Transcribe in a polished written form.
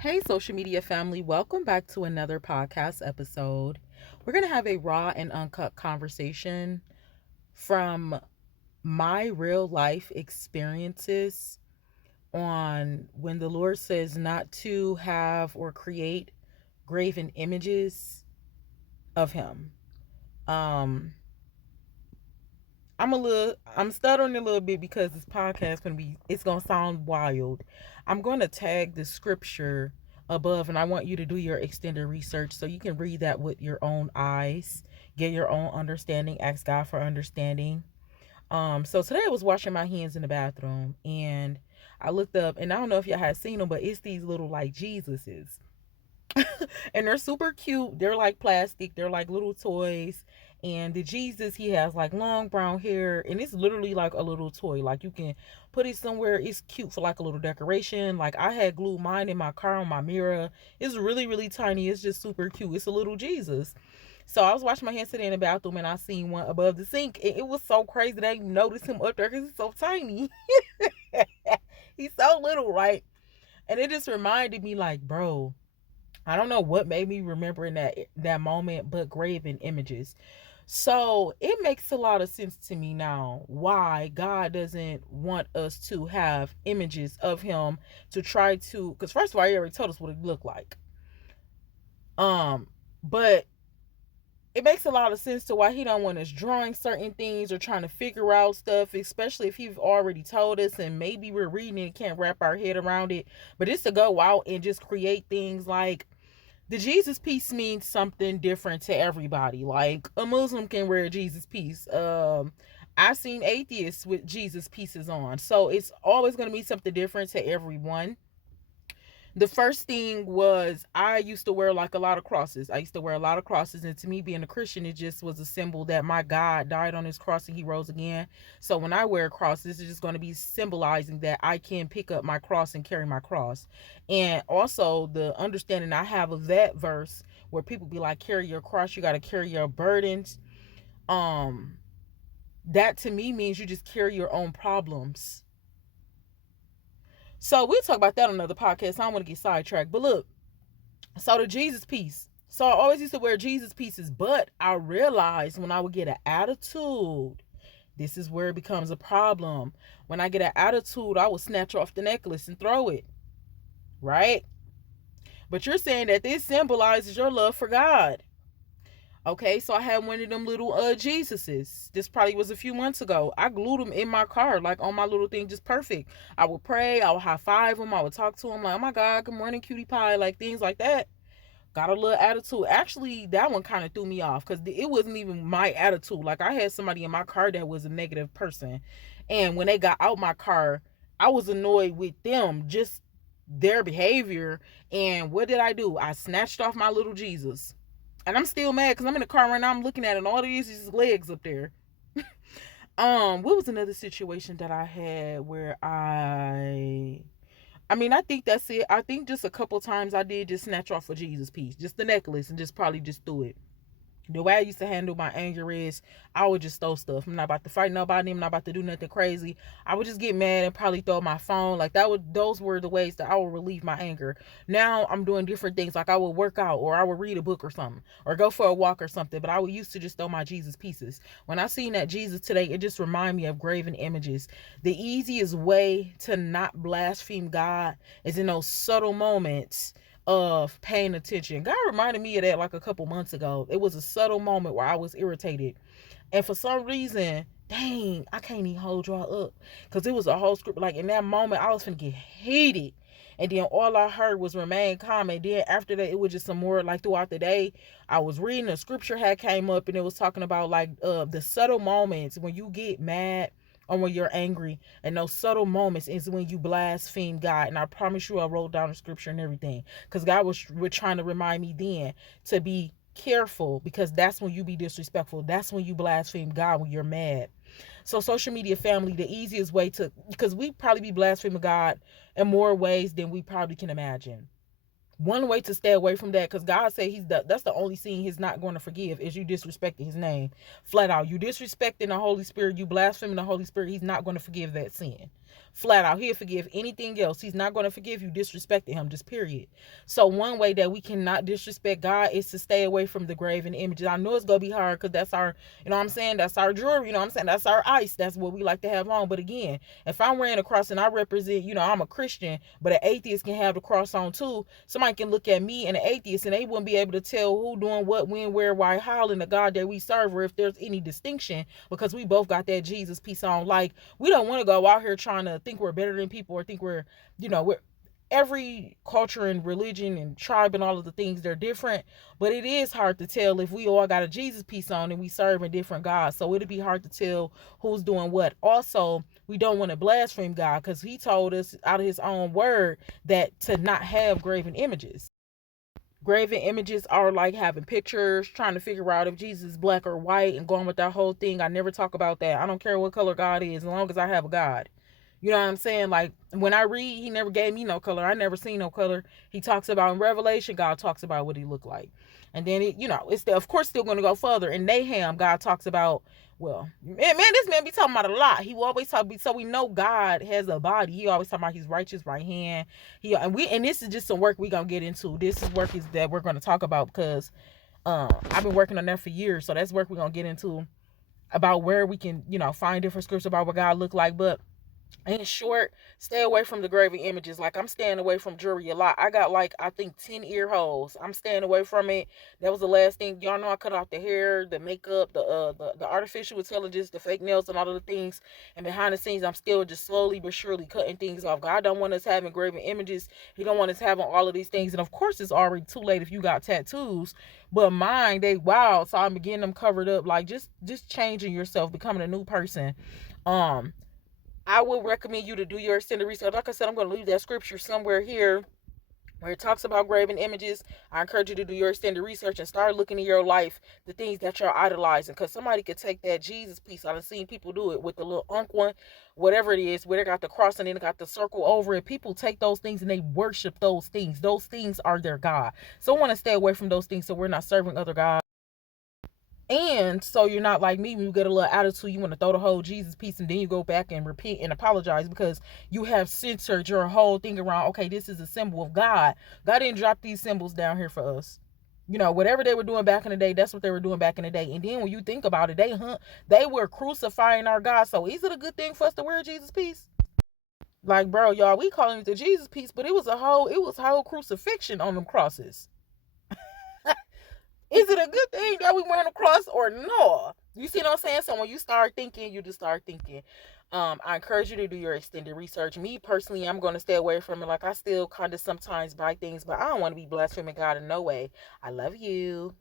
Hey, social media family, welcome back to another podcast episode. We're going to have a raw and uncut conversation from my real life experiences on when the Lord says not to have or create graven images of Him. Um, I'm stuttering a little bit because this podcast it's gonna sound wild. I'm gonna tag the scripture above, and I want you to do your extended research so you can read that with your own eyes, get your own understanding, ask God for understanding. So today I was washing my hands in the bathroom, and I looked up, and I don't know if y'all had seen them, but it's these little like Jesuses. And they're super cute. They're like plastic. They're like little toys. And the Jesus, he has like long brown hair, and it's literally like a little toy. Like you can put it somewhere. It's cute for like a little decoration. Like I had glued mine in my car on my mirror. It's really, really tiny. It's just super cute. It's a little Jesus. So I was washing my hands today in the bathroom, and I seen one above the sink. And it was so crazy that I didn't notice him up there because he's so tiny. He's so little, right? And it just reminded me, like, bro, I don't know what made me remember in that moment, but graven images. So it makes a lot of sense to me now why God doesn't want us to have images of Him to try to. Because first of all, He already told us what it looked like. But it makes a lot of sense to why He don't want us drawing certain things or trying to figure out stuff, especially if He's already told us and maybe we're reading it and can't wrap our head around it. But it's to go out and just create things like the Jesus piece means something different to everybody. Like a Muslim can wear a Jesus piece. I've seen atheists with Jesus pieces on. So it's always going to be something different to everyone. The first thing was I used to wear like a lot of crosses. I used to wear a lot of crosses, and to me, being a Christian, it just was a symbol that my God died on his cross and he rose again. So when I wear a cross, this is just going to be symbolizing that I can pick up my cross and carry my cross. And also the understanding I have of that verse where people be like, carry your cross, you got to carry your burdens. Um, that to me means you just carry your own problems. So we'll talk about that on another podcast. I don't want to get sidetracked. But look, so the Jesus piece. So I always used to wear Jesus pieces, but I realized when I would get an attitude, this is where it becomes a problem. When I get an attitude, I would snatch off the necklace and throw it. Right? But you're saying that this symbolizes your love for God. Okay, so I had one of them little Jesuses. This probably was a few months ago. I glued them in my car, like on my little thing, just perfect. I would pray, I would high five them, I would talk to them, like, oh my God, good morning, cutie pie, like things like that. Got a little attitude. Actually, that one kind of threw me off because it wasn't even my attitude. Like I had somebody in my car that was a negative person, and when they got out my car, I was annoyed with them, just their behavior. And what did I do? I snatched off my little Jesus. And I'm still mad because I'm in the car right now. I'm looking at it, and all these is legs up there. What was another situation that I had where I mean, I think that's it. I think just a couple times I did just snatch off a Jesus piece, just the necklace, and just probably just threw it. The way I used to handle my anger is I would just throw stuff. I'm not about to fight nobody. I'm not about to do nothing crazy. I would just get mad and probably throw my phone. Like those were the ways that I would relieve my anger. Now I'm doing different things. Like I would work out, or I would read a book or something, or go for a walk or something. But I would used to just throw my Jesus pieces. When I seen that Jesus today, it just reminded me of graven images. The easiest way to not blaspheme God is in those subtle moments of paying attention. God reminded me of that like a couple months ago. It was a subtle moment where I was irritated. And for some reason, dang, I can't even hold y'all up. Because it was a whole script. Like in that moment, I was finna get heated. And then all I heard was remain calm. And then after that, it was just some more like throughout the day. I was reading, a scripture had came up and it was talking about like the subtle moments when you get mad or when you're angry, and those subtle moments is when you blaspheme God. And I promise you, I wrote down the scripture and everything because God was trying to remind me then to be careful, because that's when you be disrespectful. That's when you blaspheme God, when you're mad. So social media family, the easiest way to, because we probably be blaspheming God in more ways than we probably can imagine. One way to stay away from that, because God said that's the only sin he's not going to forgive, is you disrespecting his name. Flat out. You disrespecting the Holy Spirit, you blaspheming the Holy Spirit, he's not going to forgive that sin. Flat out. He'll forgive anything else. He's not going to forgive you disrespecting him, just period. So one way that we cannot disrespect God is to stay away from the graven images. I know it's going to be hard because that's our, you know what I'm saying? That's our jewelry, you know what I'm saying? That's our ice. That's what we like to have on. But again, if I'm wearing a cross and I represent, I'm a Christian, but an atheist can have the cross on too, somebody can look at me and an atheist and they wouldn't be able to tell who doing what, when, where, why, how in the God that we serve, or if there's any distinction, because we both got that Jesus piece on. Like, we don't want to go out here trying to think we're better than people or think we're every culture and religion and tribe and all of the things, they're different, but it is hard to tell if we all got a Jesus piece on and we serve a different God. So it'd be hard to tell who's doing what. Also, we don't want to blaspheme God because he told us out of his own word that to not have graven images. Graven images are like having pictures, trying to figure out if Jesus is black or white and going with that whole thing. I never talk about that. I don't care what color God is, as long as I have a God. You know what I'm saying? Like, when I read, he never gave me no color. I never seen no color. He talks about in Revelation, God talks about what he looked like. And then, it's of course still going to go further. In Nahum, God talks about, well, man, this man be talking about a lot. He will always talk, so we know God has a body. He always talk about his righteous right hand. And this is just some work we going to get into. This is work that we're going to talk about because I've been working on that for years. So that's work we're going to get into about where we can, find different scripts about what God looked like. But in short, stay away from the graven images. Like, I'm staying away from jewelry a lot. I got, like, I think 10 ear holes. I'm staying away from it. That was the last thing. Y'all know I cut off the hair, the makeup, the artificial intelligence, the fake nails, and all of the things. And behind the scenes, I'm still just slowly but surely cutting things off. God don't want us having graven images. He don't want us having all of these things. And of course, it's already too late if you got tattoos. But mine, they wild. So I'm getting them covered up. Like, just changing yourself, becoming a new person. I would recommend you to do your extended research. Like I said, I'm going to leave that scripture somewhere here where it talks about graven images. I encourage you to do your extended research and start looking in your life, the things that you're idolizing. Because somebody could take that Jesus piece. I've seen people do it with the little unk one, whatever it is, where they got the cross and then they got the circle over it. People take those things and they worship those things. Those things are their God. So I want to stay away from those things so we're not serving other gods. And so you're not like me when you get a little attitude, you want to throw the whole Jesus piece and then you go back and repent and apologize because you have censored your whole thing around, okay, this is a symbol of God. God didn't drop these symbols down here for us. Whatever they were doing back in the day, that's what they were doing back in the day. And then when you think about it, they were crucifying our God. So is it a good thing for us to wear a Jesus piece? Like, bro, y'all, we calling it the Jesus piece, but it was whole crucifixion on them crosses. Is it a good thing that we wearing a cross or no? You see what I'm saying? So when you start thinking, you just start thinking. I encourage you to do your extended research. Me personally, I'm going to stay away from it. Like, I still kind of sometimes buy things, but I don't want to be blaspheming God in no way. I love you.